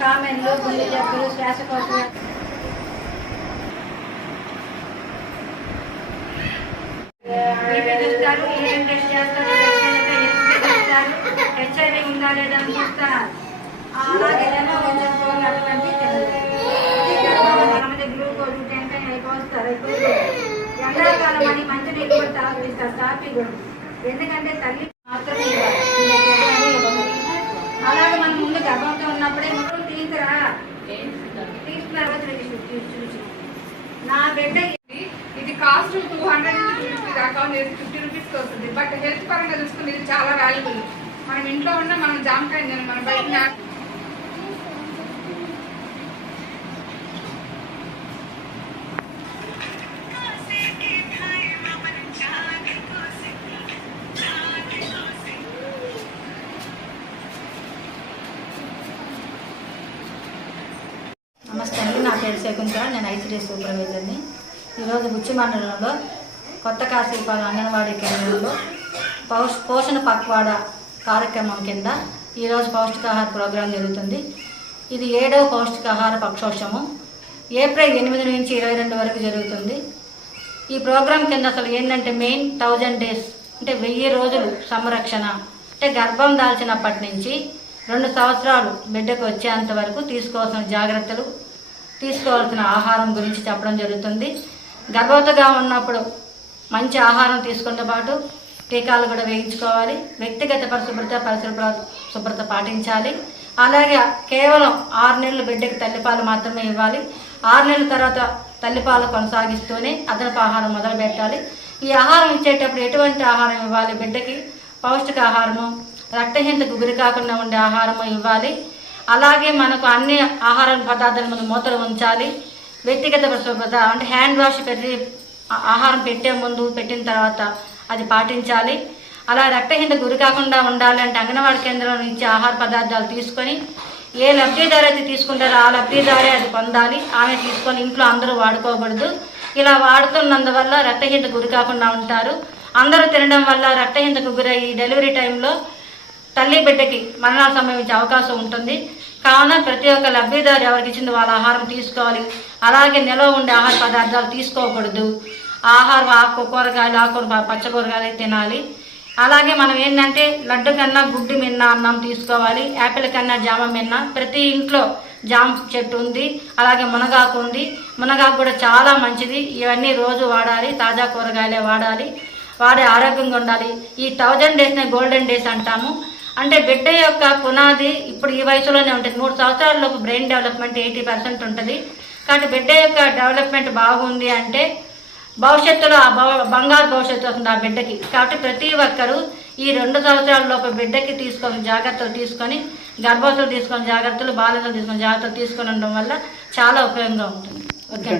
కామెన్లు గుండె జబ్బులు శ్వాసకోశ చూస్తారు టెస్ట్ చేస్తారు. హెచ్ఐవి ఉందా లేదా అని చూస్తారు అలాగే అటువంటి గ్లూకోజ్ టెన్షన్ అయిపోస్తారు ఎండాకాలం అని మంచి నీళ్ళు కూడా తాగిస్తారు తాపి ఎందుకంటే తల్లి మాత్రమే ఇవ్వాలి. ఇంకా ఏమీ ఇవ్వదు. అలాగే మనం ముందు గర్భంతో ఉన్నప్పుడే ముఖం తీసుకురా తీసుకున్నారు చూసి చూసి నా బిడ్డ ఇది ఇది కాస్ట్ టూ హండ్రెడ్ నుంచి టూ ఫిఫ్టీ ఫిఫ్టీ రూపీస్కి వస్తుంది. బట్ హెల్త్ పరంగా చూసుకుంటే ఇది చాలా వాల్యుబుల్. మనం ఇంట్లో ఉన్న మనం జామకాయ తినాలి, మనం బయట నమస్తే అండి. నా పేరు శకుంతల. నేను ఐసీడీ సూపర్వైజర్ని. ఈరోజు బుచ్చి కొత్త కాశీపాలెం అంగన్వాడీ కేంద్రంలో పౌష్ పోషణ పక్వాడ కార్యక్రమం కింద ఈరోజు పౌష్టికాహార ప్రోగ్రాం జరుగుతుంది. ఇది ఏడవ పౌష్టికాహార పక్షోత్సవం. ఏప్రిల్ ఎనిమిది నుంచి ఇరవై రెండు వరకు జరుగుతుంది. ఈ ప్రోగ్రాం కింద అసలు ఏంటంటే మెయిన్ థౌజండ్ డేస్ అంటే వెయ్యి రోజులు సంరక్షణ అంటే గర్భం దాల్చినప్పటి నుంచి రెండు సంవత్సరాలు బిడ్డకు వచ్చేంత వరకు తీసుకోవాల్సిన జాగ్రత్తలు తీసుకోవాల్సిన ఆహారం గురించి చెప్పడం జరుగుతుంది. గర్భవతిగా ఉన్నప్పుడు మంచి ఆహారం తీసుకుంటే పాటు టీకాలు కూడా వేయించుకోవాలి. వ్యక్తిగత పరిశుభ్రత పరిశుభ్ర శుభ్రత పాటించాలి. అలాగే కేవలం ఆరు నెలలు బిడ్డకి తల్లిపాలు మాత్రమే ఇవ్వాలి. ఆరు నెలల తర్వాత తల్లిపాలు కొనసాగిస్తూనే అదనపు ఆహారం మొదలు పెట్టాలి. ఈ ఆహారం ఇచ్చేటప్పుడు ఎటువంటి ఆహారం ఇవ్వాలి? బిడ్డకి పౌష్టికాహారము రక్తహీనతకు గురి కాకుండా ఉండే ఆహారము ఇవ్వాలి. అలాగే మనకు అన్ని ఆహార పదార్థాలు మనం మూతలు ఉంచాలి. వ్యక్తిగత పరిశుభ్రత అంటే హ్యాండ్ వాష్ పెట్టి ఆహారం పెట్టే ముందు పెట్టిన తర్వాత అది పాటించాలి. అలా రక్తహీనత గురి కాకుండా ఉండాలంటే అంగన్వాడీ నుంచి ఆహార పదార్థాలు తీసుకొని ఏ లబ్ధిదారు అయితే తీసుకుంటారో ఆ లబ్ధిదారే అది పొందాలి. ఆమె తీసుకొని ఇంట్లో అందరూ వాడుకోకూడదు. ఇలా వాడుతున్నందువల్ల రక్తహీనత గురి కాకుండా ఉంటారు. అందరూ తినడం వల్ల రక్తహీనతకు గురై డెలివరీ టైంలో తల్లి బిడ్డకి మరణాలు సంభవించే అవకాశం ఉంటుంది. కావున ప్రతి ఒక్క లబ్ధిదారు ఎవరికి ఇచ్చింది వాళ్ళ ఆహారం తీసుకోవాలి. అలాగే నిల్వ ఉండే ఆహార పదార్థాలు తీసుకోకూడదు. ఆహారం ఆకు కూరగాయలు ఆకు పచ్చ కూరగాయలు తినాలి. అలాగే మనం ఏంటంటే లడ్డు కన్నా గుడ్డు మిన్న అన్నం తీసుకోవాలి యాపిల్ కన్నా జామ మిన్న. ప్రతి ఇంట్లో జామ చెట్టు ఉంది అలాగే మునగాకు ఉంది. మునగాకు కూడా చాలా మంచిది. ఇవన్నీ రోజు వాడాలి తాజా కూరగాయలే వాడాలి. వాడే ఆరోగ్యంగా ఉండాలి. ఈ థౌజండ్ డేస్నే గోల్డెన్ డేస్ అంటాము. అంటే బిడ్డ యొక్క పునాది ఇప్పుడు ఈ వయసులోనే ఉంటుంది. మూడు సంవత్సరాలలోపు బ్రెయిన్ డెవలప్మెంట్ ఎయిటీ పర్సెంట్ ఉంటుంది. కాబట్టి బిడ్డ యొక్క డెవలప్మెంట్ బాగుంది అంటే భవిష్యత్తులో ఆ బంగారు భవిష్యత్తు వస్తుంది ఆ బిడ్డకి. కాబట్టి ప్రతి ఒక్కరూ ఈ రెండు సంవత్సరాల లోపు బిడ్డకి తీసుకొని జాగ్రత్తలు తీసుకొని గర్భవతులు తీసుకొని జాగ్రత్తలు బాలికలు తీసుకొని జాగ్రత్తలు తీసుకొని ఉండడం వల్ల చాలా ఉపయోగంగా ఉంటుంది. ఓకే.